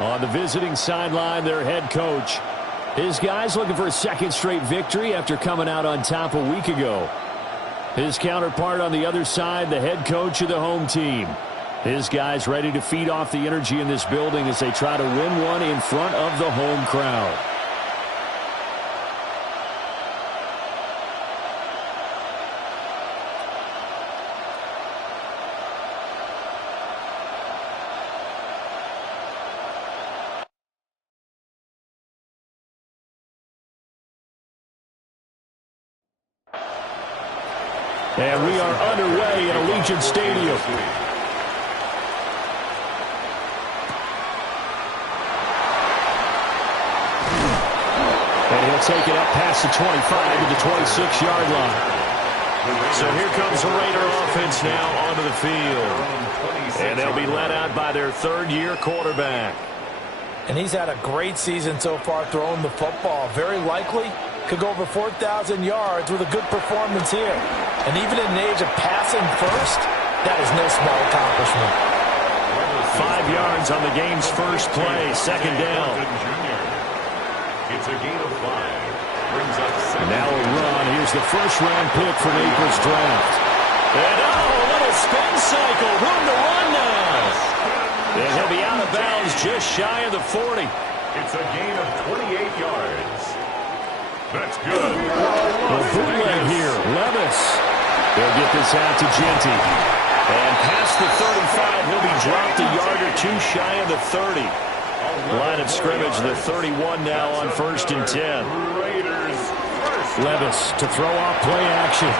On the visiting sideline, their head coach. His guys looking for a second straight victory after coming out on top a week ago. His counterpart on the other side, the head coach of the home team. His guys ready to feed off the energy in this building as they try to win one in front of the home crowd. And we are underway at Allegiant Stadium. And he'll take it up past the 25 to the 26-yard line. So here comes the Raider offense now onto the field. And they'll be led out by their third-year quarterback. And he's had a great season so far throwing the football. Very likely could go over 4,000 yards with a good performance here. And even in an age of passing first, that is no small accomplishment. 5 yards on the game's first play, second down. It's a gain of 5. Brings up second. Now a run. Here's the first-round pick from April's draft. And a little spin cycle. Room to run now. And he'll be out of bounds just shy of the 40. It's a gain of 28 yards. That's good. A bootleg here. Levis. They'll get this out to Genty. And past the 35, he'll be dropped a yard or two shy of the 30. Line of scrimmage, the 31 now on 1st and 10. Levis to throw off play action.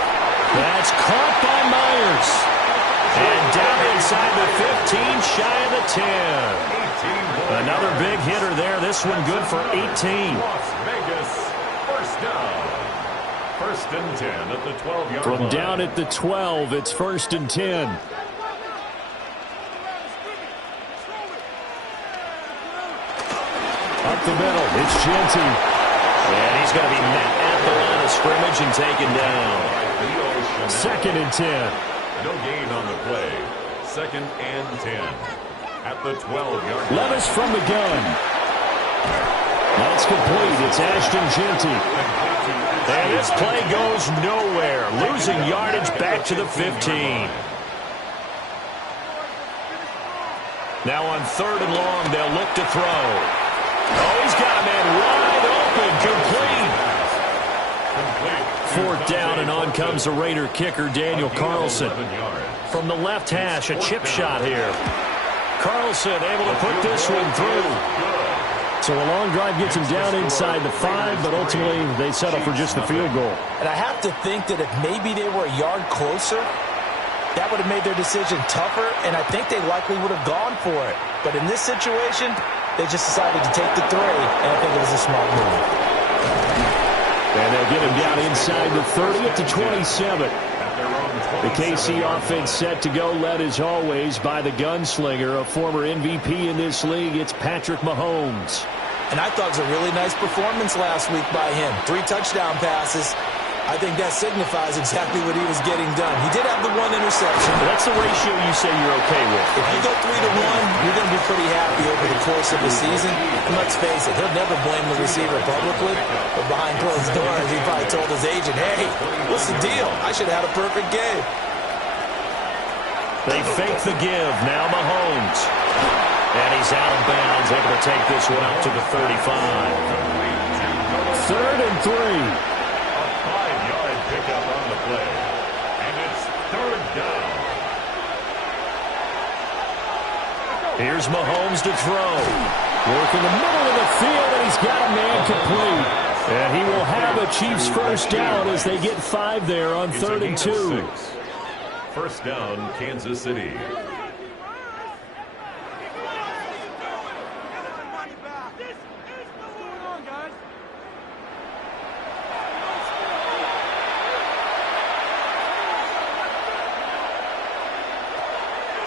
That's caught by Myers. And down inside the 15, shy of the 10. Another big hitter there. This one good for 18. Las Vegas, first down. 1st and 10 at the 12-yard line. From down at the 12, it's 1st and 10. Up the middle, it's Genty. And he's going to be met at the line of scrimmage and taken down. 2nd and 10. No gain on the play. 2nd and 10 at the 12-yard line. Levis from the gun. That's complete. It's Ashton Genty. And this play goes nowhere. Losing yardage back to the 15. Now on 3rd and long, they'll look to throw. Oh, he's got a man wide open. Complete. 4th down, and on comes the Raider kicker, Daniel Carlson. From the left hash, a chip shot here. Carlson able to put this one through. So a long drive gets him down inside the 5, but ultimately they settle for just the field goal. And I have to think that if maybe they were a yard closer, that would have made their decision tougher, and I think they likely would have gone for it. But in this situation, they just decided to take the 3, and I think it was a smart move. And they'll get him down inside the 30 at the 27. The KC offense set to go, led as always by the gunslinger, a former MVP in this league. It's Patrick Mahomes. And I thought it was a really nice performance last week by him. 3 touchdown passes. I think that signifies exactly what he was getting done. He did have the 1 interception. That's the ratio you say you're okay with. If you go 3 to 1, you're going to be pretty happy over the course of the season. And let's face it, he'll never blame the receiver publicly, but behind closed doors, he probably told his agent, hey, what's the deal? I should have had a perfect game. They fake the give. Now Mahomes. And he's out of bounds, able to take this one up to the 35. 3rd and 3. Pickup on the play. And it's 3rd down. Here's Mahomes to throw. Work in the middle of the field, and he's got a man complete. And he will have a Chiefs first down as they get 5 there on 3rd and 2. 1st down, Kansas City.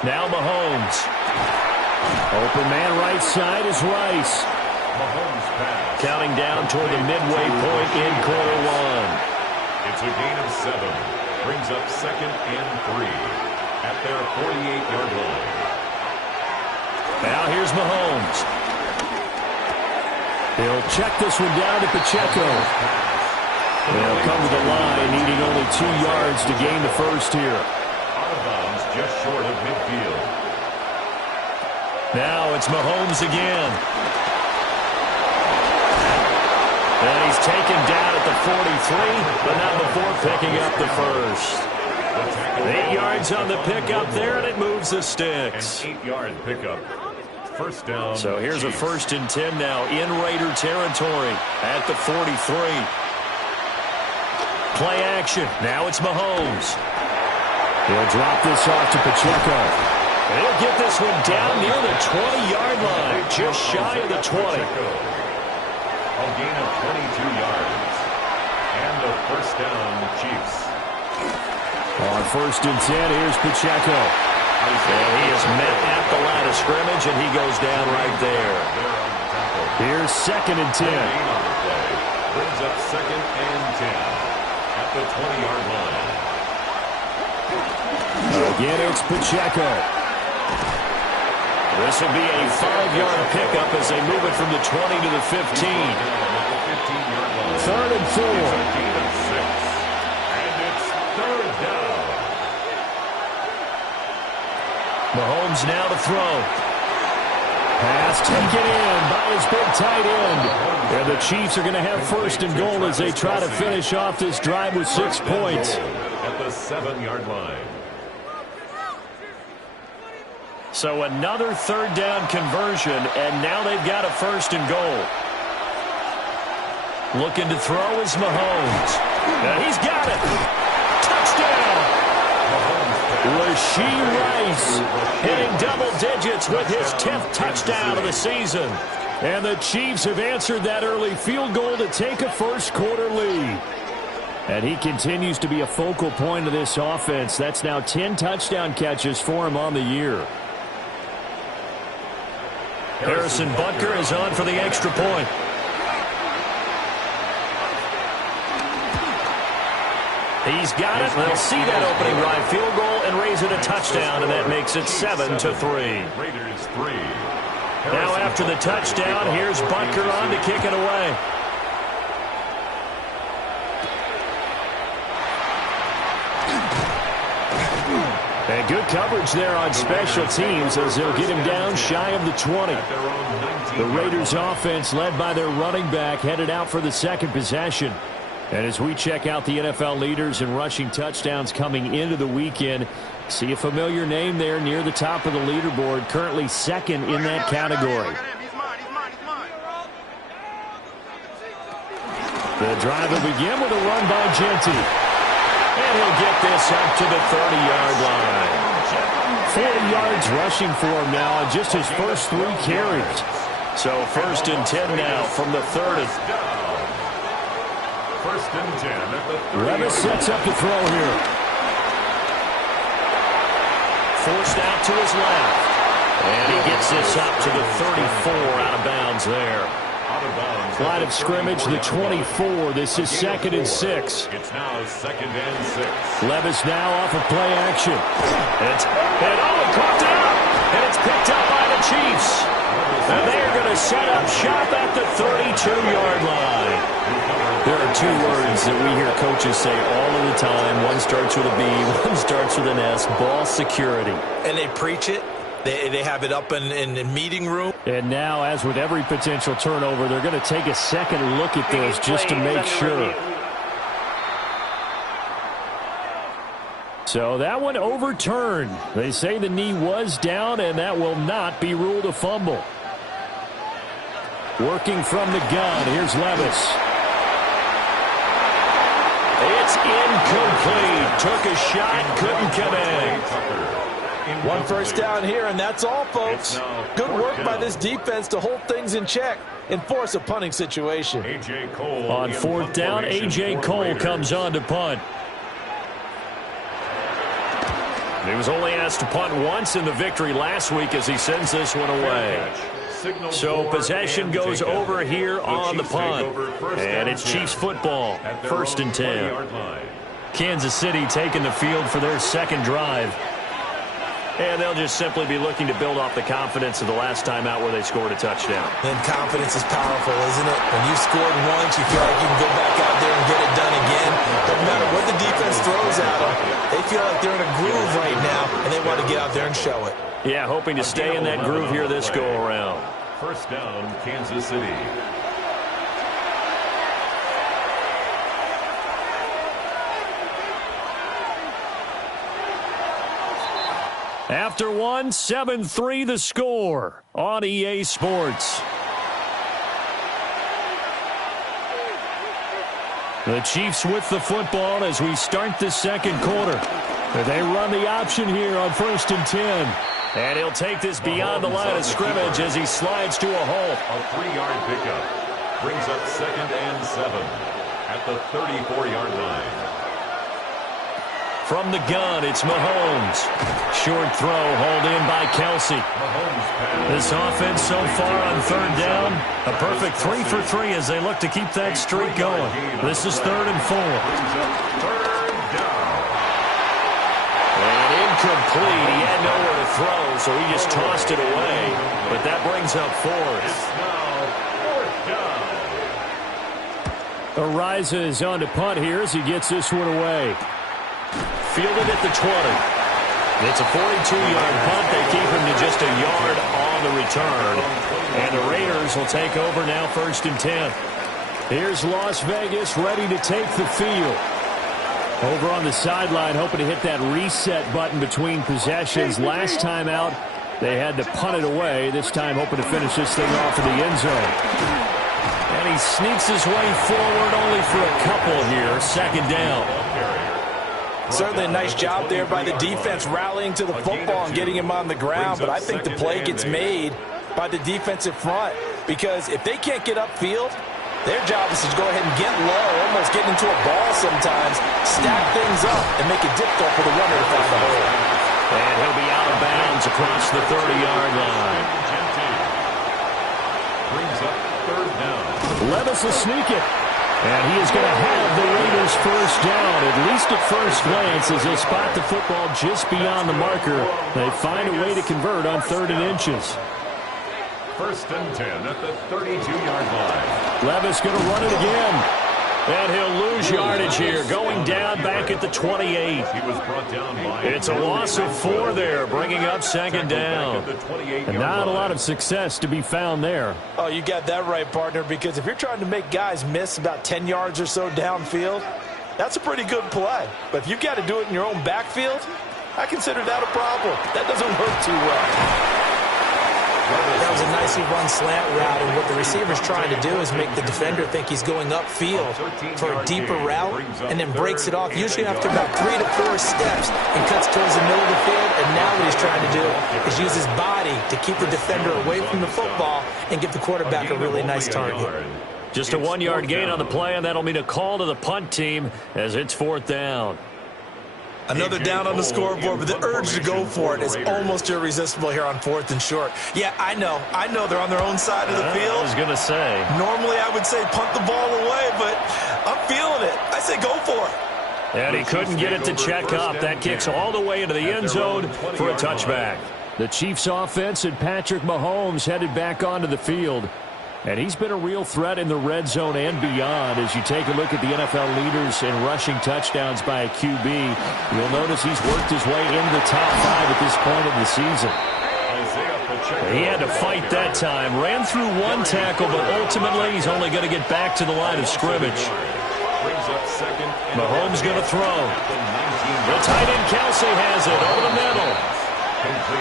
Now Mahomes. Open man right side is Rice. Mahomes pass. Counting down toward the midway point in quarter 1. It's a gain of 7. Brings up 2nd and 3 at their 48-yard line. Now here's Mahomes. He'll check this one down to Pacheco. They'll come to the line, needing only 2 yards to gain the first here. Out of bounds, just short of midfield. Now it's Mahomes again. And he's taken down at the 43, but not before picking up the first. 8 yards on the pickup there, and it moves the sticks. An 8-yard pickup. First down. So here's a 1st and 10 now in Raider territory at the 43. Play action. Now it's Mahomes. He'll drop this off to Pacheco. He'll get this one down near the 20-yard line, just shy of the 20. A gain of 22 yards. And the first down, Chiefs. On 1st and 10, here's Pacheco. And he is met at the line of scrimmage, and he goes down right there. Here's 2nd and 10. Brings up 2nd and 10 at the 20-yard line. Again, it's Pacheco. This will be a 5-yard pickup as they move it from the 20 to the 15. 3rd and 4. Gain of 6. And it's 3rd down. Mahomes now to throw. Pass taken in by his big tight end. And the Chiefs are going to have 1st and goal as they try to finish off this drive with 6 points. At the 7-yard line. So another 3rd down conversion, and now they've got a 1st and goal. Looking to throw is Mahomes. And he's got it. Touchdown. Rashee Rice hitting double digits with his 10th touchdown of the season. And the Chiefs have answered that early field goal to take a first-quarter lead. And he continues to be a focal point of this offense. That's now 10 touchdown catches for him on the year. Harrison Butker is on for the extra point. He's got it. They'll see that opening drive field goal and raise it a touchdown, and that makes it 7-3. Raiders 3. Now after the touchdown, here's Butker on to kick it away. And good coverage there on special teams as they'll get him down shy of the 20. The Raiders offense led by their running back headed out for the 2nd possession. And as we check out the NFL leaders in rushing touchdowns coming into the weekend, see a familiar name there near the top of the leaderboard, currently 2nd in that category. The drive will begin with a run by Genty. And he'll get this up to the 30-yard line. 40 yards rushing for him now on just his first 3 carries. So 1st and 10 now from the 30. 1st and 10 at the 30. Levis sets up to throw here. Forced out to his left. And he gets this up to the 34 out of bounds there. Line of scrimmage, the 24. This is 2nd and 6. It's now 2nd and 6. Levis now off of play action. And caught down. And it's picked up by the Chiefs. And they're going to set up shop at the 32-yard line. There are 2 words that we hear coaches say all of the time. One starts with a B, one starts with an S, ball security. And they preach it. They have it up in the meeting room. And now, as with every potential turnover, they're going to take a second look at this just to make sure. So that one overturned. They say the knee was down, and that will not be ruled a fumble. Working from the gun, here's Levis. It's incomplete. Took a shot, couldn't come in. 1 first down here, and that's all, folks. Good work by this defense to hold things in check and force a punting situation. On 4th down, A.J. Cole comes on to punt. He was only asked to punt once in the victory last week as he sends this one away. So possession goes over here on the punt. And it's Chiefs football, 1st and 10. Kansas City taking the field for their 2nd drive. And they'll just simply be looking to build off the confidence of the last time out where they scored a touchdown. And confidence is powerful, isn't it? When you've scored once, you feel like you can go back out there and get it done again. No matter what the defense throws at them, they feel like they're in a groove right now, and they want to get out there and show it. Yeah, hoping to stay in that groove here this go-around. First down, Kansas City. After one, 7-3 the score on EA Sports. The Chiefs with the football as we start the second quarter. They run the option here on 1st and 10. And he'll take this beyond the line of scrimmage as he slides to a halt. A 3-yard pickup brings up 2nd and 7 at the 34-yard line. From the gun, it's Mahomes. Short throw, hauled in by Kelsey. This offense so far on 3rd down, a perfect 3 for 3 as they look to keep that streak going. This is 3rd and 4. And incomplete. He had nowhere to throw, so he just tossed it away. But that brings up 4th. Ariza on to punt here as he gets this one away. Fielded at the 20. It's a 42-yard punt. They keep him to just a yard on the return. And the Raiders will take over now 1st and 10. Here's Las Vegas ready to take the field. Over on the sideline, hoping to hit that reset button between possessions. Last time out, they had to punt it away. This time hoping to finish this thing off in the end zone. And he sneaks his way forward only for a couple here. 2nd down. Certainly a nice job there by the defense rallying to the football and getting him on the ground, but I think the play gets made by the defensive front because if they can't get upfield, their job is to go ahead and get low, almost get into a ball sometimes, stack things up, and make it difficult for the runner to find the hole. And he'll be out of bounds across the 30-yard line. Brings up 3rd down. Levis will sneak it. And he is going to have the Raiders first down, at least at first glance, as they spot the football just beyond the marker. They find a way to convert on 3rd and inches. 1st and 10 at the 32-yard line. Levis going to run it again. And he'll lose yardage here, going down back at the 28. He was brought down by it's a loss of 4 there, bringing up 2nd down. And not a lot of success to be found there. Oh, you got that right, partner, because if you're trying to make guys miss about 10 yards or so downfield, that's a pretty good play. But if you've got to do it in your own backfield, I consider that a problem. That doesn't work too well. That was a nicely run slant route, and what the receiver's trying to do is make the defender think he's going upfield for a deeper route and then breaks it off, usually after about 3 to 4 steps and cuts towards the middle of the field. And now what he's trying to do is use his body to keep the defender away from the football and give the quarterback a really nice target. Just a 1-yard gain on the play, and that'll mean a call to the punt team as it's 4th down. Another down on the scoreboard, but the urge to go for it is almost irresistible here on 4th and short. Yeah, I know they're on their own side of the field. I was going to say. Normally I would say punt the ball away, but I'm feeling it. I say go for it. And he couldn't get it to check up. That kicks all the way into the end zone for a touchback. The Chiefs offense and Patrick Mahomes headed back onto the field. And he's been a real threat in the red zone and beyond. As you take a look at the NFL leaders in rushing touchdowns by a QB, you'll notice he's worked his way into the top 5 at this point of the season. He had to fight that time. Ran through 1 tackle, but ultimately he's only going to get back to the line of scrimmage. Mahomes going to throw. The tight end Kelsey has it over the middle.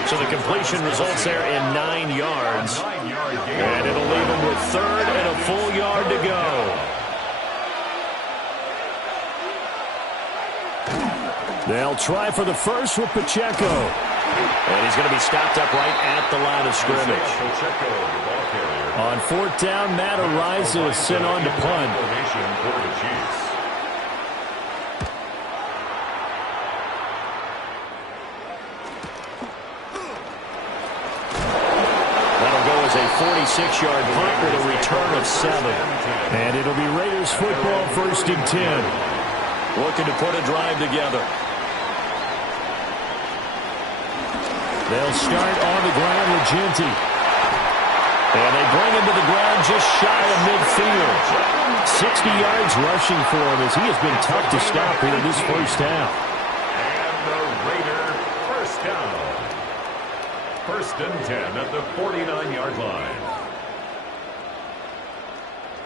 So the completion results there in 9 yards. And it'll leave him with 3rd and a full yard to go. They'll try for the first with Pacheco. And he's going to be stopped up right at the line of scrimmage. On 4th down, Matt Ariza is sent on to punt. A 46-yard punt with a return of 7. And it'll be Raiders football 1st and 10. Looking to put a drive together. They'll start on the ground with Ginty. And they bring him to the ground just shy of midfield. 60 yards rushing for him as he has been tough to stop here in this first half. And the Raider first down. 1st and 10 at the 49-yard line.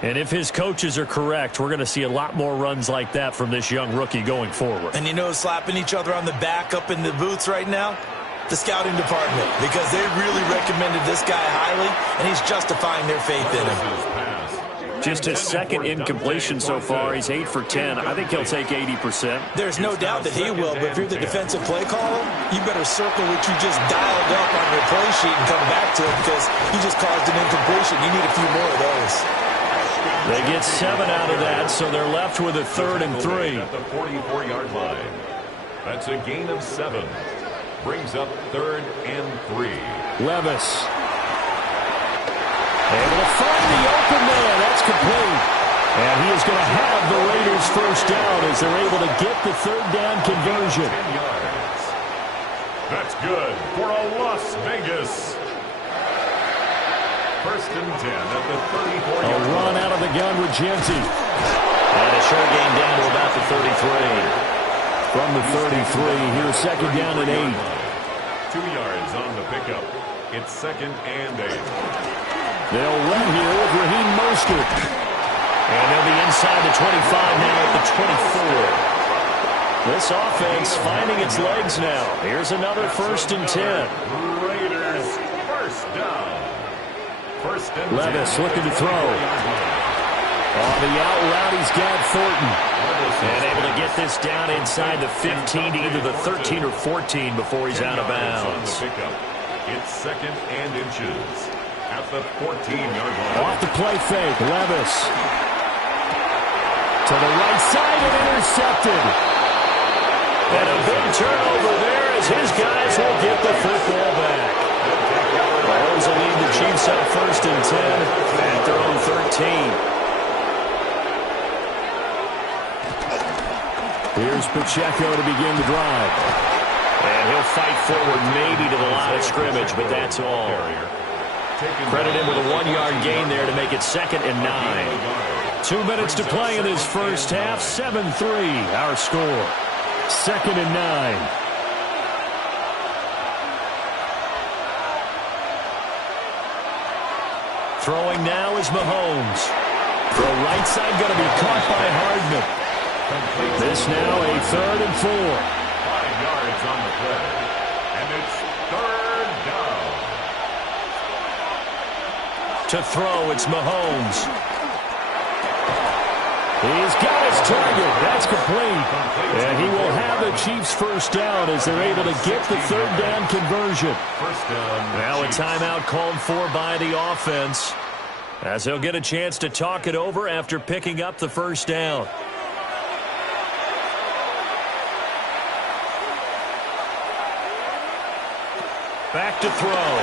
And if his coaches are correct, we're going to see a lot more runs like that from this young rookie going forward. And you know, slapping each other on the back up in the booths right now? The scouting department, because they really recommended this guy highly, and he's justifying their faith in him. Just his second incompletion so far. He's 8 for 10. I think he'll take 80%. There's no doubt that he will, but if you're the defensive play caller, you better circle what you just dialed up on your play sheet and come back to it, because he just caused an incompletion. You need a few more of those. They get 7 out of that, so they're left with a 3rd and 3. At the 44-yard line. That's a gain of 7. Brings up 3rd and 3. Levis. Able to find the open man. That's complete. And he is going to have the Raiders first down as they're able to get the 3rd down conversion. 10 yards. That's good for a Las Vegas. 1st and 10 at the 34-yard line. A run out of the gun with Ginty. And a short gain down to about the 33. From the 33, here's 2nd down and 8. 2 yards on the pickup. It's 2nd and 8. They'll run here with Raheem Mostert. And they'll be inside the 25 now at the 24. This offense finding its legs now. Here's another 1st and 10. Raiders first down. 1st and Levis looking to throw. On the out route, he's got Thornton. And able to get this down inside the 15 to either the 13 or 14 before he's out of bounds. It's 2nd and inches at the 14-yard line. Off the play fake, Levis. To the right side and intercepted. And a big turnover there as his guys will get the football back. Mahomes will lead the Chiefs up 1st and 10 at their own 13. Here's Pacheco to begin the drive. And he'll fight forward maybe to the line of scrimmage, but that's all. Credit him with a 1-yard gain there to make it 2nd and 9. 2 minutes to play in this first half. 7-3 our score. 2nd and 9. Throwing now is Mahomes. Throw right side going to be caught by Hardman. This now a 3rd and 4. 5 yards on the play. And it's 3rd down. To throw, it's Mahomes. He's got his target. That's complete. And he will have the Chiefs first down as they're able to get the 3rd down conversion. First down. Now a timeout called for by the offense as he'll get a chance to talk it over after picking up the first down. Back to throw.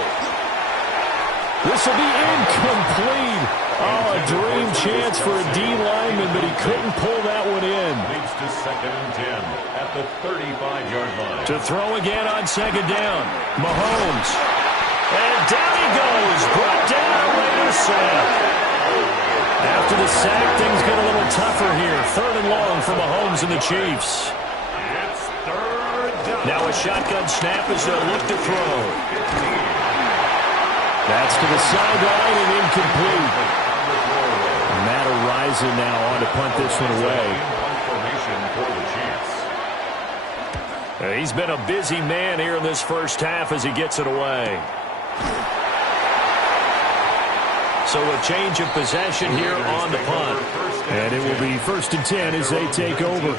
This will be incomplete. Oh, a dream chance for a D lineman, but he couldn't pull that one in. Leads to 2nd and 10 at the 35-yard line. To throw again on 2nd down. Mahomes. And down he goes. Brought down. Raiders sack. After the sack, things get a little tougher here. 3rd and long for Mahomes and the Chiefs. Now a shotgun snap as they'll look to throw. That's to the sideline and incomplete. Matt Araiza now on to punt this one away. He's been a busy man here in this first half as he gets it away. So a change of possession here on the punt. And it will be 1st and 10 as they take over.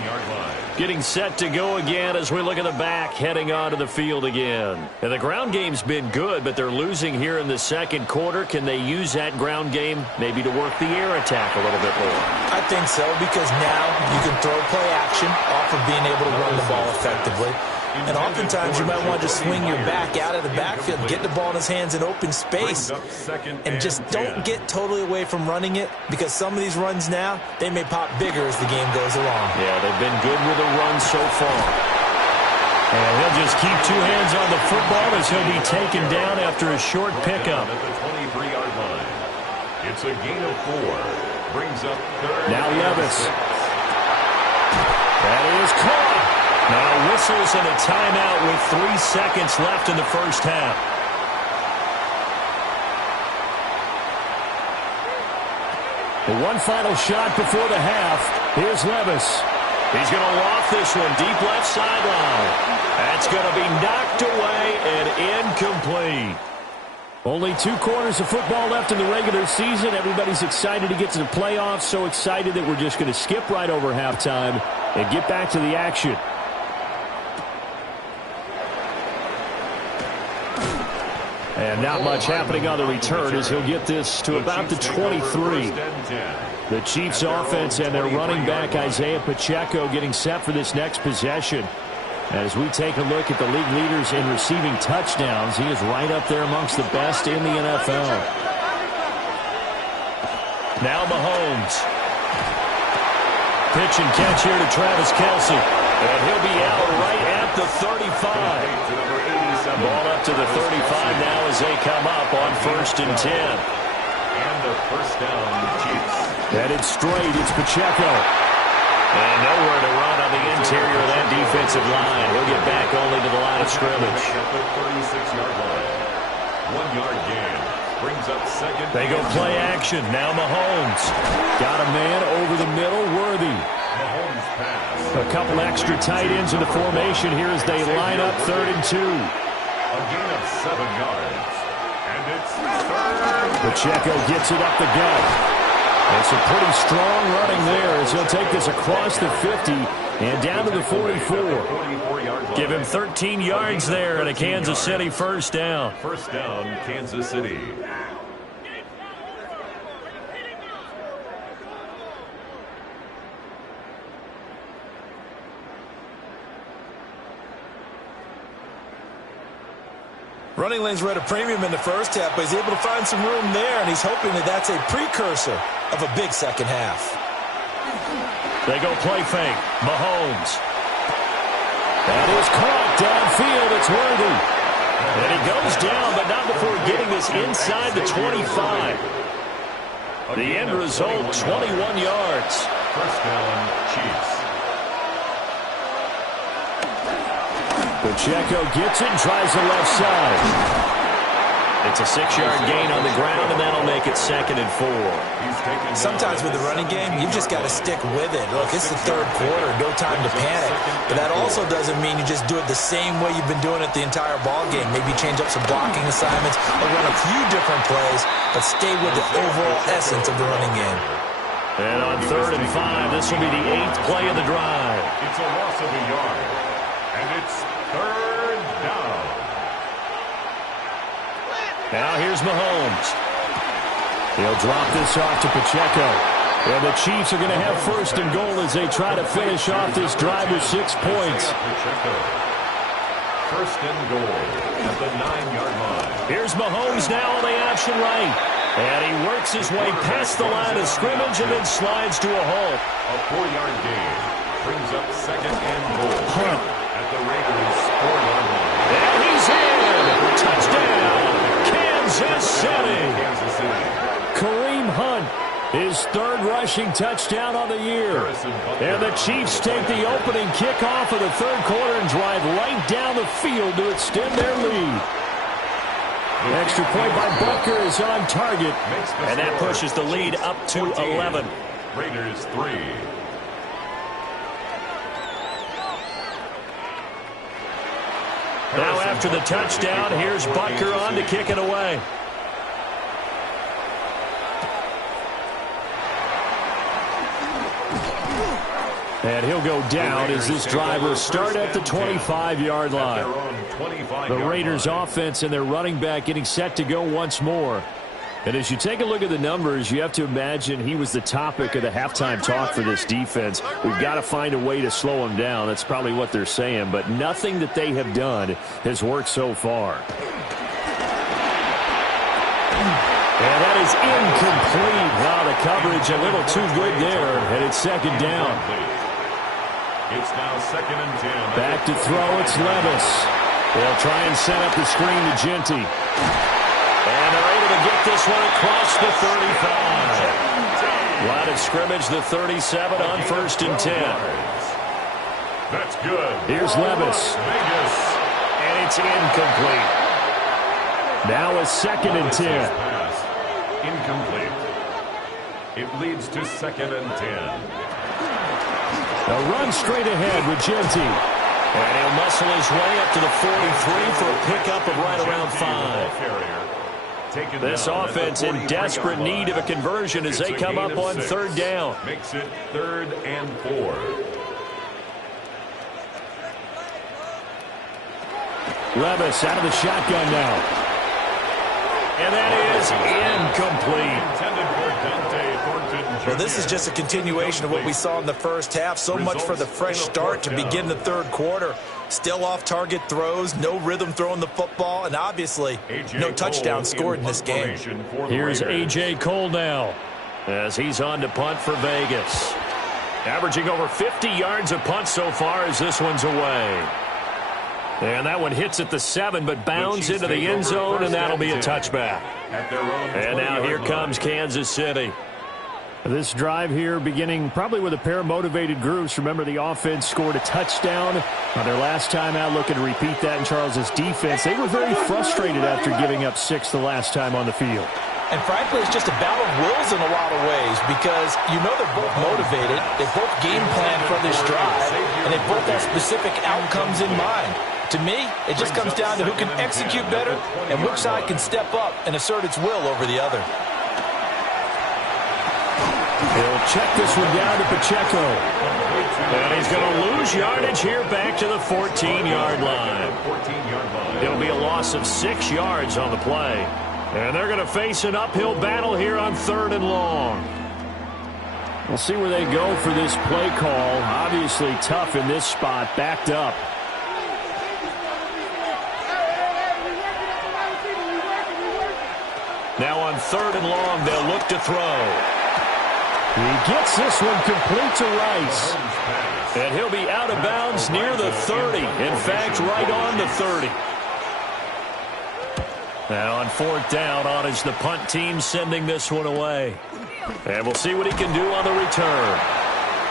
Getting set to go again as we look at the back, heading onto the field again. And the ground game's been good, but they're losing here in the 2nd quarter. Can they use that ground game maybe to work the air attack a little bit more? I think so, because now you can throw play action off of being able to run the ball effectively. And oftentimes you might want to just swing your back out of the backfield, get the ball in his hands in open space, and just don't get totally away from running it, because some of these runs now, they may pop bigger as the game goes along. Yeah, they've been good with the run so far. And he'll just keep two hands on the football as he'll be taken down after a short pickup. At the 23-yard line. It's a gain of 4. Brings up third. Now Levis. That is caught. Now whistles and a timeout with 3 seconds left in the first half. The one final shot before the half. Here's Levis. He's going to loft this one deep left sideline. That's going to be knocked away and incomplete. Only 2 quarters of football left in the regular season. Everybody's excited to get to the playoffs. So excited that we're just going to skip right over halftime and get back to the action. And not much happening on the return as he'll get this to about the 23. The Chiefs offense and their running back Isaiah Pacheco getting set for this next possession. As we take a look at the league leaders in receiving touchdowns, he is right up there amongst the best in the NFL. Now Mahomes. Pitch and catch here to Travis Kelce. And he'll be out right at the 35. Ball up to the 35 now as they come up on 1st and 10. And the first down, Chiefs. Headed straight, it's Pacheco. And nowhere to run on the interior of that defensive line. He'll get back only to the line of scrimmage. At the 36-yard line. 1-yard gain. Brings up second. They go play action. Now Mahomes. Got a man over the middle, Worthy. Mahomes pass. A couple extra tight ends in the formation here as they line up 3rd and 2. A gain of 7 yards. And it's third. Pacheco gets it up the gut. And some pretty strong running there as he'll take this across the 50 and down to the 44. Give him 13 yards there and a Kansas City first down. First down, Kansas City. Running lanes were at a premium in the first half, but he's able to find some room there, and he's hoping that that's a precursor of a big second half. They go play fake. Mahomes. That is caught downfield. It's Worthy. And he goes down, but not before getting this inside the 25. The end result, 21 yards. First down, Chiefs. Pacheco gets it and tries the left side. It's a 6-yard gain on the ground, and that'll make it 2nd and 4. Sometimes with the running game, you've just got to stick with it. Look, it's the 3rd quarter, no time to panic. But that also doesn't mean you just do it the same way you've been doing it the entire ball game. Maybe change up some blocking assignments or run a few different plays, but stay with the overall essence of the running game. And on 3rd and 5, this will be the 8th play of the drive. It's a loss of a yard. And it's 3rd down. Now here's Mahomes. He'll drop this off to Pacheco. And the Chiefs are going to have 1st and goal as they try to finish off this drive with 6 points. Pacheco. 1st and goal at the 9-yard line. Here's Mahomes now on the action right. And he works his way past the line of scrimmage and then slides to a halt. A 4-yard gain brings up 2nd and goal. Hunt. At the Raiders' 4-yard line. And he's in! Touchdown! Kansas City! Kansas City. Kareem Hunt, his 3rd rushing touchdown on the year. And the Chiefs take the opening kickoff of the 3rd quarter and drive right down the field to extend their lead. Extra point by Butker is on target. And that pushes the lead up to 11. Raiders 3. Now after the touchdown, here's Butker on to kick it away. And he'll go down as this drive will start at the 25-yard line. The Raiders offense and their running back getting set to go once more. And as you take a look at the numbers, you have to imagine he was the topic of the halftime talk for this defense. We've got to find a way to slow him down. That's probably what they're saying. But nothing that they have done has worked so far. And that is incomplete. Wow, the coverage a little too good there. And it's 2nd down. It's now 2nd and 10. Back to throw, it's Levis. They'll try and set up the screen to Jeanty. And they're able to get this one across the 35. Line of scrimmage, the 37 on 1st and 10. That's good. Here's Levis. Vegas. And it's incomplete. Now a 2nd and 10. Pass. Incomplete. It leads to 2nd and 10. A run straight ahead with Jeanty. And he'll muscle his way up to the 43 for a pickup of right around 5. This offense in desperate need of a conversion as they come up on 3rd down. Makes it 3rd and 4. Levis out of the shotgun now. And that is incomplete. Well, this is just a continuation of what we saw in the first half. So much for the fresh start to begin the 3rd quarter. Still off-target throws, no rhythm throwing the football, and obviously no touchdown scored in this game. Here's A.J. Cole now as he's on to punt for Vegas. Averaging over 50 yards a punt so far as this one's away. And that one hits at the 7, but bounds into the end zone, and that'll be a touchback. And now here comes Kansas City. This drive here beginning probably with a pair of motivated groups. Remember, the offense scored a touchdown on their last time out, looking to repeat that in Charles's defense. They were very frustrated after giving up 6 the last time on the field. And frankly, it's just a battle of wills in a lot of ways because you know they're both motivated, they both game plan for this drive, and they both have specific outcomes in mind. To me, it just comes down to who can execute better and which side can step up and assert its will over the other. He'll check this one down to Pacheco. And he's going to lose yardage here back to the 14-yard line. It'll be a loss of 6 yards on the play. And they're going to face an uphill battle here on 3rd and long. We'll see where they go for this play call. Obviously tough in this spot, backed up. Now on 3rd and long, they'll look to throw. He gets this one complete to Rice. And he'll be out of bounds near the 30. In fact, right on the 30. Now on 4th down, on is the punt team sending this one away. And we'll see what he can do on the return.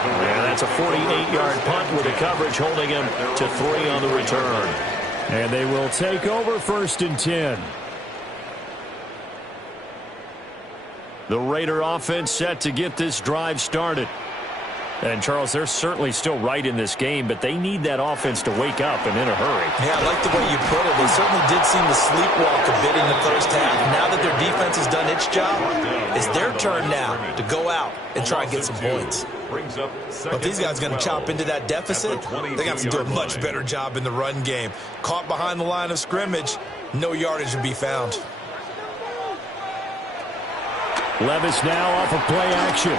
And that's a 48-yard punt with the coverage holding him to 3 on the return. And they will take over 1st and 10. The Raider offense set to get this drive started. And, Charles, they're certainly still right in this game, but they need that offense to wake up and in a hurry. Yeah, I like the way you put it. They certainly did seem to sleepwalk a bit in the first half. Now that their defense has done its job, it's their turn now to go out and try and get some points. But if these guys are going to chop into that deficit, they got to do a much better job in the run game. Caught behind the line of scrimmage, no yardage to be found. Levis now off of play action.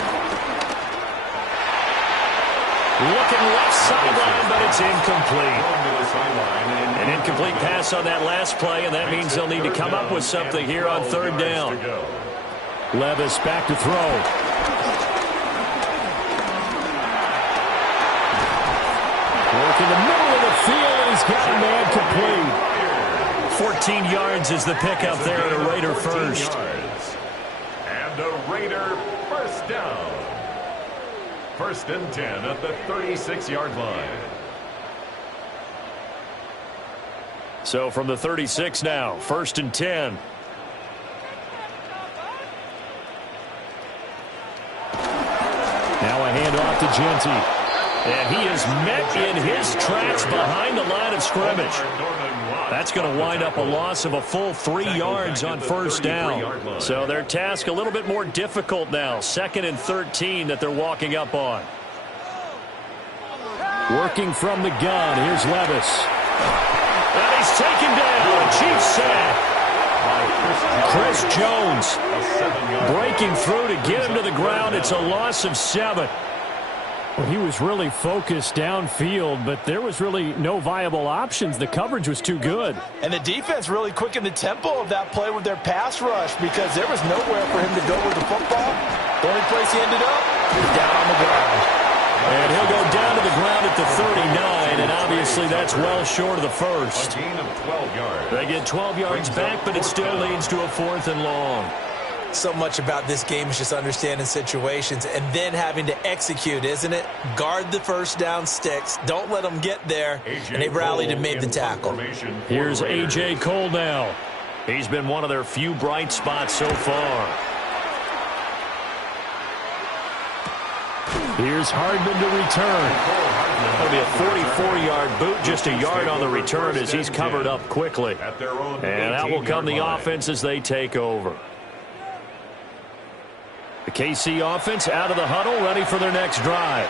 Looking left sideline, but it's incomplete. An incomplete pass on that last play, and that means they'll need to come up with something here on 3rd down. Levis back to throw. Work in the middle of the field, and he's got a man complete. 14 yards is the pickup there at a Raider first. And a Raider first down. 1st and 10 at the 36-yard line. So from the 36 now, 1st and 10. Now a handoff to Jeanty. And he is met in his tracks behind the line of scrimmage. That's going to wind up a loss of a full 3 yards on 1st down. So their task a little bit more difficult now. 2nd and 13 that they're walking up on. Working from the gun. Here's Levis. And he's taken down. Chief sack. Chris Jones breaking through to get him to the ground. It's a loss of 7. Well, he was really focused downfield, but there was really no viable options. The coverage was too good. And the defense really quickened the tempo of that play with their pass rush because there was nowhere for him to go with the football. The only place he ended up was down on the ground. And he'll go down to the ground at the 39, and obviously that's well short of the first. A gain of 12 yards. They get 12 yards back, but it still leads to a 4th and long. So much about this game is just understanding situations and then having to execute, isn't it? Guard the first down sticks. Don't let them get there. And they rallied and made the tackle. Here's A.J. Cole now. He's been one of their few bright spots so far. Here's Hardman to return. That'll be a 44-yard boot, just a yard on the return as he's covered up quickly. And out will come the offense as they take over. The KC offense out of the huddle, ready for their next drive.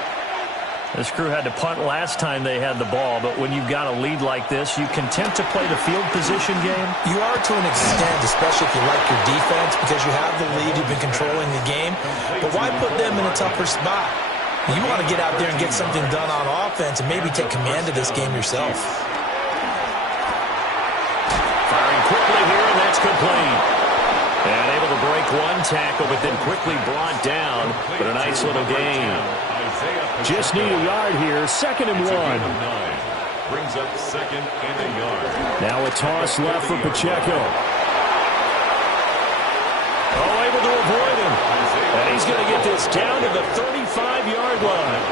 This crew had to punt last time they had the ball, but when you've got a lead like this, you content to play the field position game? You are to an extent, especially if you like your defense, because you have the lead, you've been controlling the game. But why put them in a tougher spot? You want to get out there and get something done on offense and maybe take command of this game yourself. Firing quickly here, and that's complete. And able to break one tackle, but then quickly brought down. But a nice little gain. Just need a yard here. 2nd and 1. Brings up 2nd and a yard. Now a toss left for Pacheco. Oh, able to avoid him. And he's going to get this down to the 35-yard line.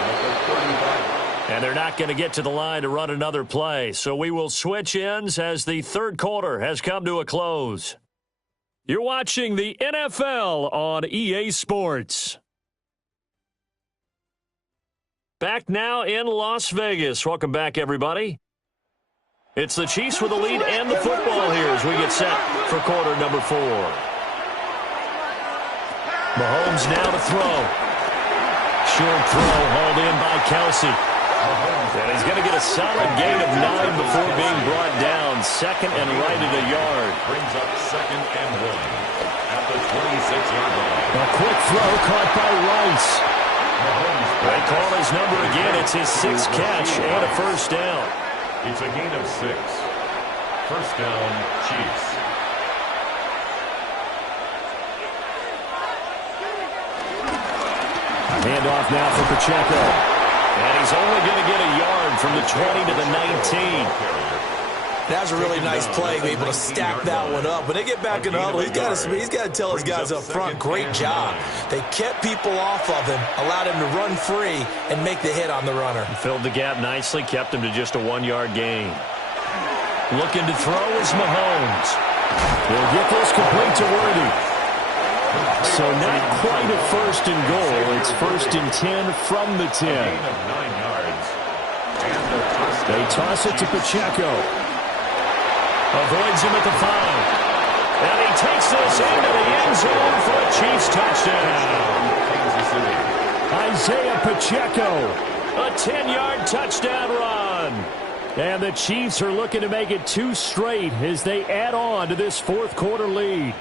And they're not going to get to the line to run another play. So we will switch ends as the third quarter has come to a close. You're watching the NFL on EA Sports. Back now in Las Vegas. Welcome back, everybody. It's the Chiefs with the lead and the football here as we get set for quarter number 4. Mahomes now to throw. Short throw hauled in by Kelsey. And he's going to get a solid gain of 9 before being brought down. 2nd and right at a yard. Brings up 2nd and 1 at the 26-yard line. A quick throw caught by Rice. They call his number again. It's his 6th catch and a first down. It's a gain of 6. First down, Chiefs. Handoff now for Pacheco. And he's only going to get a yard from the 20 to the 19. That was a really nice play, able to stack that one up. When they get back in the huddle, he's got to tell his guys up front, great job. They kept people off of him, allowed him to run free, and make the hit on the runner. Filled the gap nicely, kept him to just a 1-yard gain. Looking to throw is Mahomes. He'll get this complete to Worthy. So not quite a 1st and goal. It's 1st and 10 from the 10. They toss it to Pacheco. Avoids him at the 5. And he takes this into the end zone for a Chiefs touchdown. Isaiah Pacheco, a 10-yard touchdown run. And the Chiefs are looking to make it 2 straight as they add on to this 4th quarter lead.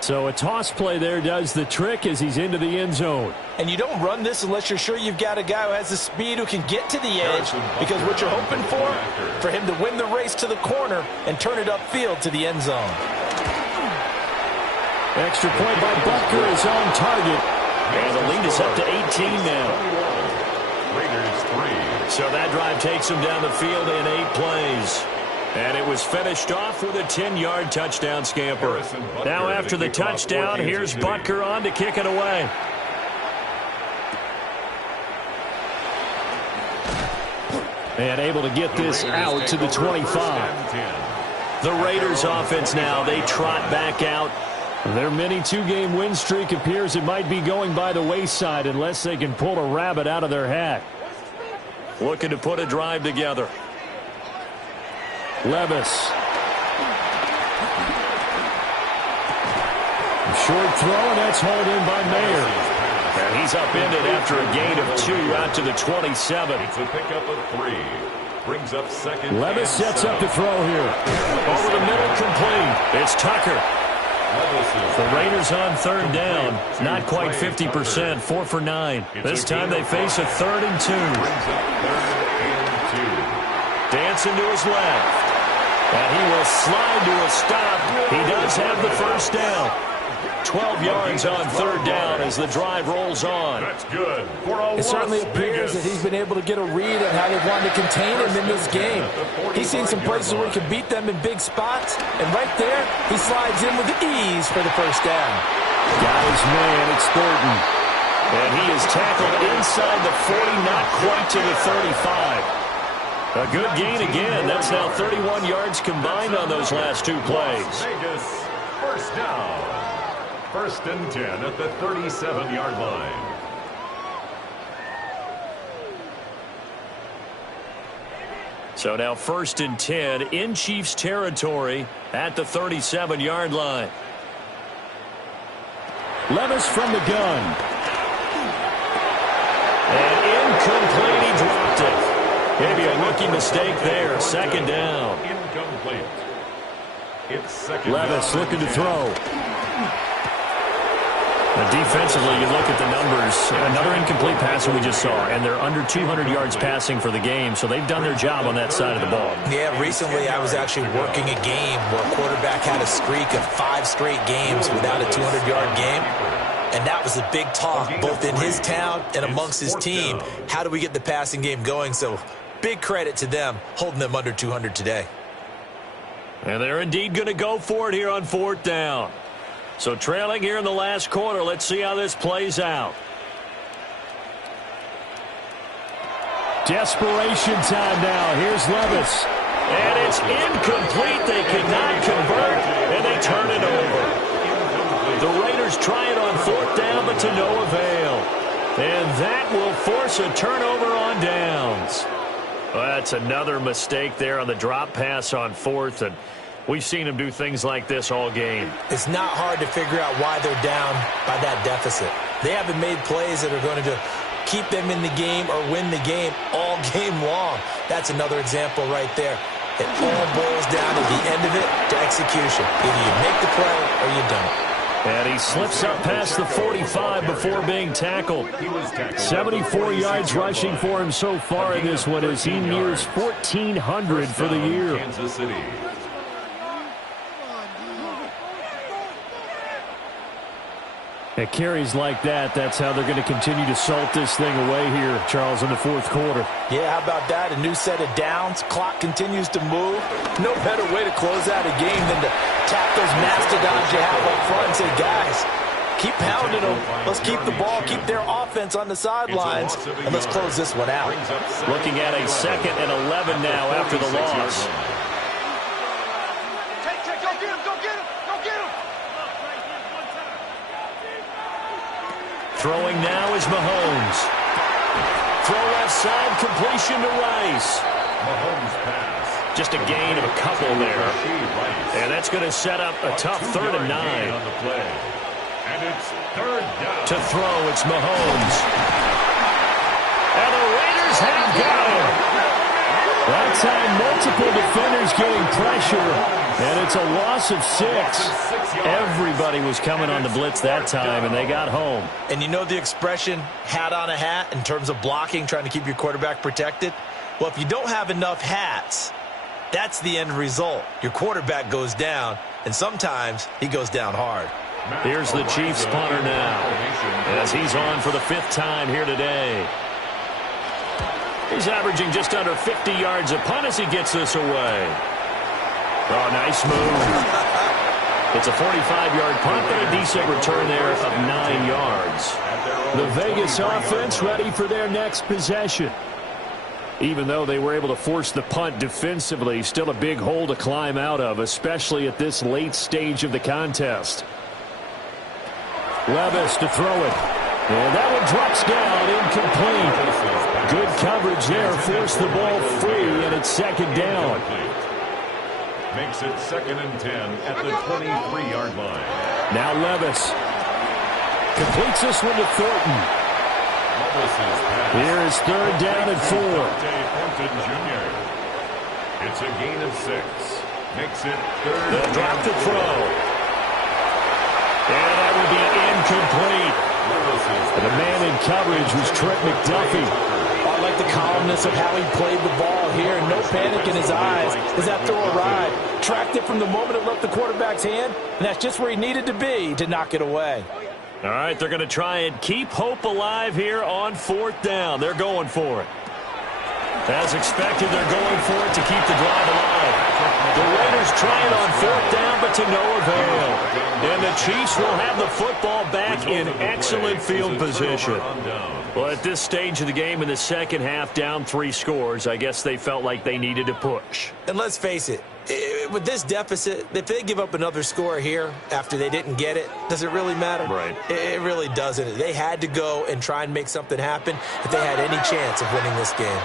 So a toss play there does the trick as he's into the end zone. And you don't run this unless you're sure you've got a guy who has the speed who can get to the edge, because what you're hoping for him to win the race to the corner and turn it upfield to the end zone. Extra point by Butker is on target. And the lead is up to 18 now. Raiders 3. So that drive takes him down the field in 8 plays. And it was finished off with a 10-yard touchdown scamper. Now after the touchdown, here's Butker on to kick it away. And able to get this out to the 25. The Raiders offense now, they trot back out. Their mini 2-game win streak appears it might be going by the wayside unless they can pull a rabbit out of their hat. Looking to put a drive together. Levis. Short throw, and that's hauled in by Mayer. And he's upended after a gain of 2 out to the 27. It's a pickup of 3. Brings up 2nd. Levis sets up the throw here. Over the middle, complete. It's Tucker. The Raiders on 3rd down. Not quite 50%. 4 for 9. This time they face a 3rd and 2. Dancing to his left. And he will slide to a stop. He does have the first down. 12 yards on third down as the drive rolls on. That's good for a It certainly appears that he's been able to get a read on how they've wanted to contain him in this game. He's seen some places where he can beat them in big spots, and right there, he slides in with ease for the first down. Got his man, it's Thornton. And he is tackled inside the 40, not quite to the 35. A good gain again. That's now 31 yards combined on those last two plays. Vegas, first down. First and 10 at the 37-yard line. So now first and 10 in Chiefs territory at the 37-yard line. Levis from the gun. And incomplete, he dropped it. Maybe a rookie mistake there. Second down. Incomplete. It's second Levis down. looking to throw. Defensively, you look at the numbers. Another incomplete pass that we just saw, and they're under 200 yards passing for the game, so they've done their job on that side of the ball. Yeah, recently I was actually working a game where a quarterback had a streak of 5 straight games without a 200-yard game. And that was a big talk, both in his town and amongst his team. How do we get the passing game going? So big credit to them, holding them under 200 today. And they're indeed going to go for it here on fourth down. So trailing here in the last quarter, let's see how this plays out. Desperation time now. Here's Levis. And it's incomplete. They cannot convert, and they turn it over. The Raiders try it on fourth down, but to no avail. And that will force a turnover on downs. Well, that's another mistake there on the drop pass on fourth, and we've seen them do things like this all game. It's not hard to figure out why they're down by that deficit. They haven't made plays that are going to keep them in the game or win the game all game long. That's another example right there. It all boils down at the end of it to execution. Either you make the play or you don't. And he slips up past the 45 before being tackled. 74 yards rushing for him so far in this one as he nears 1,400 for the year. Kansas City. At carries like that, that's how they're going to continue to salt this thing away here, Charles, in the fourth quarter. Yeah, how about that? A new set of downs. Clock continues to move. No better way to close out a game than to tap those mastodons you have up front and say, guys, keep pounding them. Let's keep the ball, keep their offense on the sidelines, and let's close this one out. Looking at a 2nd and 11 now after the loss. Throwing now is Mahomes. Throw left side, completion to Rice. Mahomes pass. Just a gain of a couple there. And that's going to set up a tough 3rd and 9. On the play. And it's 3rd down. To throw, it's Mahomes. And the Raiders have got him. That time, multiple defenders getting pressure. And it's a loss of 6. Everybody was coming on the blitz that time, and they got home. And you know the expression, hat on a hat, in terms of blocking, trying to keep your quarterback protected? Well, if you don't have enough hats, that's the end result. Your quarterback goes down, and sometimes he goes down hard. Here's the Chiefs punter now, as he's on for the 5th time here today. He's averaging just under 50 yards a punt as he gets this away. Oh, nice move. It's a 45-yard punt, but a decent return there of 9 yards. The Vegas offense ready for their next possession. Even though they were able to force the punt defensively, still a big hole to climb out of, especially at this late stage of the contest. Levis to throw it. And that one drops down, incomplete. Good coverage there, forced the ball free, and it's 2nd down. Makes it 2nd and 10 at the 23-yard line. Now Levis completes this one to Thornton. Here is 3rd down and 4. Thornton Jr. It's a gain of 6. Makes it 3rd. They'll drop the throw. And that will be incomplete. And the man in coverage was Trent McDuffie. like the calmness of how he played the ball here. No panic in his eyes as that throw arrived. Tracked it from the moment it left the quarterback's hand, and that's just where he needed to be to knock it away. All right, they're going to try and keep hope alive here on 4th down. They're going for it. As expected, they're going for it to keep the drive alive. The Raiders trying on 4th down, but to no avail. And the Chiefs will have the football back in excellent field position. Well, at this stage of the game in the second half, down 3 scores, I guess they felt like they needed to push. And let's face it, with this deficit, if they give up another score here after they didn't get it, does it really matter? Right. It really doesn't. They had to go and try and make something happen if they had any chance of winning this game.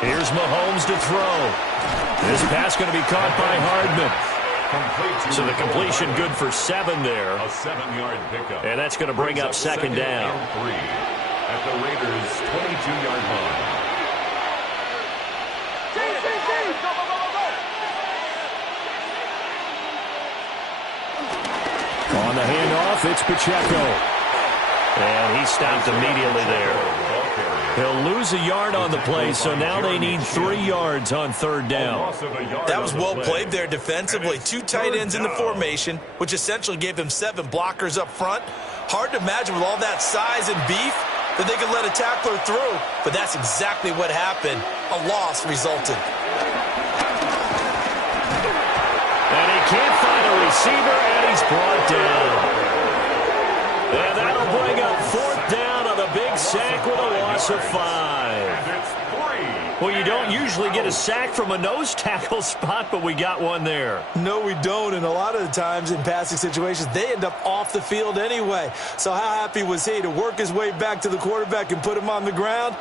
Here's Mahomes to throw. This pass going to be caught by Hardman. So the completion good for 7 there. A 7-yard pickup. And that's going to bring up second down. And 3 at the Raiders' 22-yard line. On the handoff, it's Pacheco. And he stopped immediately there. He'll lose a yard on the play, so now they need 3 yards on 3rd down. That was well played there defensively. 2 tight ends in the formation, which essentially gave them 7 blockers up front. Hard to imagine with all that size and beef that they could let a tackler through, but that's exactly what happened. A loss resulted. And he can't find a receiver, and he's brought down. And that'll bring up 4th down on a big sack with a loss of 5. Well, you don't usually get a sack from a nose tackle spot, but we got one there. No, we don't, and a lot of the times in passing situations, they end up off the field anyway. So how happy was he to work his way back to the quarterback and put him on the ground?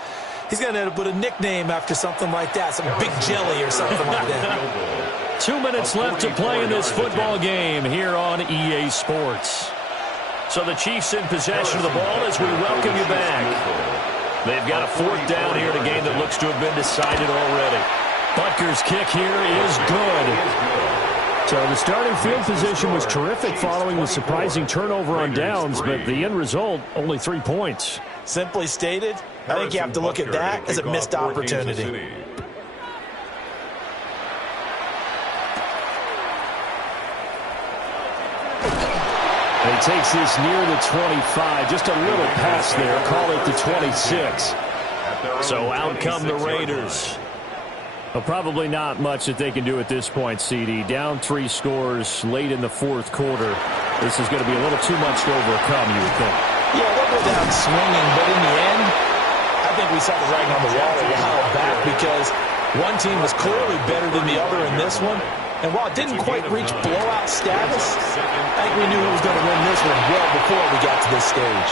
He's going to end up with a nickname after something like that, some Big Jelly or something like that. 2 minutes left to play in this football game here on EA Sports. So the Chiefs in possession of the ball as we welcome you back. They've got a 4th down here in a game that looks to have been decided already. Butker's kick here is good. So the starting field position was terrific following the surprising turnover on downs, but the end result, only 3 points. Simply stated, I think you have to look at that as a missed opportunity. And he takes this near the 25, just a little pass there, call it the 26. So out come the Raiders. Well, probably not much that they can do at this point, CD. Down 3 scores late in the 4th quarter. This is going to be a little too much to overcome, you would think. Yeah, they'll go down swinging, but in the end, I think we saw the writing on the wall a while back because one team was clearly better than the other in this one. And while it didn't quite reach blowout status, I think we knew who was going to win this one well before we got to this stage.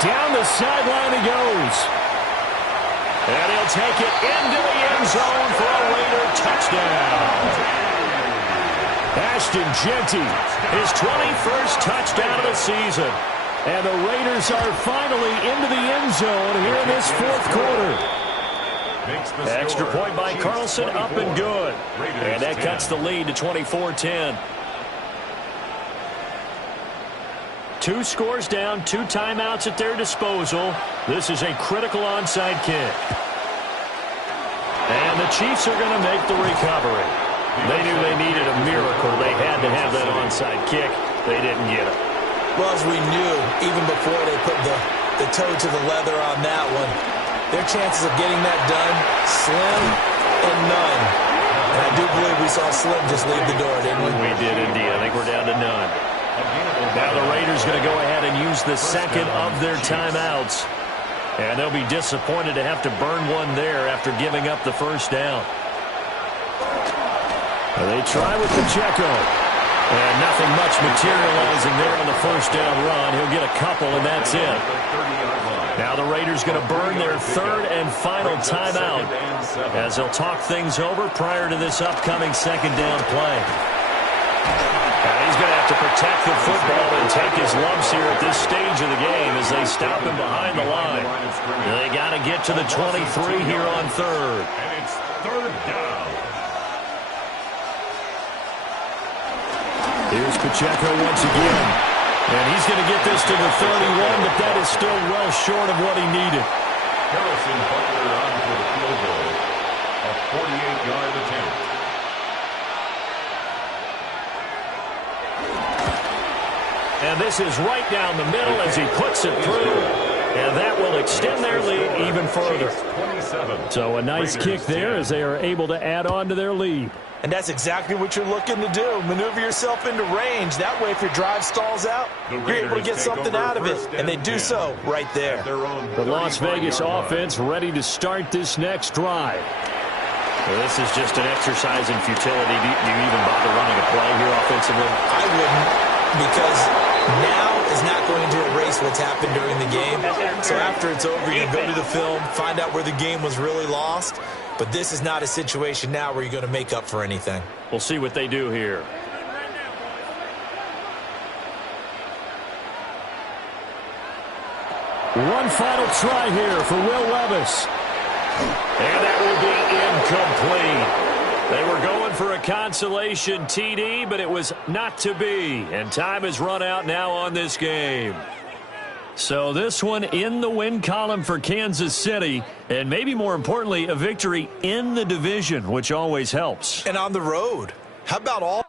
Down the sideline he goes. And he'll take it into the end zone for a Raider touchdown. Ashton Jeanty, his 21st touchdown of the season. And the Raiders are finally into the end zone here in this 4th quarter. Extra point by Carlson, up and good. And that cuts the lead to 24-10. 2 scores down, 2 timeouts at their disposal. This is a critical onside kick. And the Chiefs are going to make the recovery. They knew they needed a miracle. They had to have that onside kick. They didn't get it. Well, as we knew, even before they put the toe to the leather on that one, their chances of getting that done, slim and none. And I do believe we saw Slim just leave the door, didn't we? We did indeed. I think we're down to none. Now the Raiders going to go ahead and use the second of their timeouts. And they'll be disappointed to have to burn one there after giving up the first down. They try with Pacheco. And nothing much materializing there on the first down run. He'll get a couple, and that's it. Now the Raiders going to burn their 3rd and final timeout as they'll talk things over prior to this upcoming second down play. And he's going to have to protect the football and take his lumps here at this stage of the game as they stop him behind the line. They got to get to the 23 here on 3rd. And it's 3rd down. Here's Pacheco once again. And he's going to get this to the 31, but that is still well short of what he needed. Harrison Butker on for the field goal. A 48-yard attempt. And this is right down the middle as he puts it through. And that will extend their lead even further. So a nice kick there as they are able to add on to their lead. And that's exactly what you're looking to do. Maneuver yourself into range. That way, if your drive stalls out, you're able to get something out of it. And they do so right there. The Las Vegas offense ready to start this next drive. Well, this is just an exercise in futility. Do you even bother running a play here offensively? I wouldn't, because now is not going to erase what's happened during the game. So after it's over, you go to the film, find out where the game was really lost. But this is not a situation now where you're going to make up for anything. We'll see what they do here. One final try here for Will Levis. And that will be incomplete. They were going for a consolation TD, but it was not to be. And time has run out now on this game. So this one in the win column for Kansas City, and maybe more importantly, a victory in the division, which always helps. And on the road. How about all...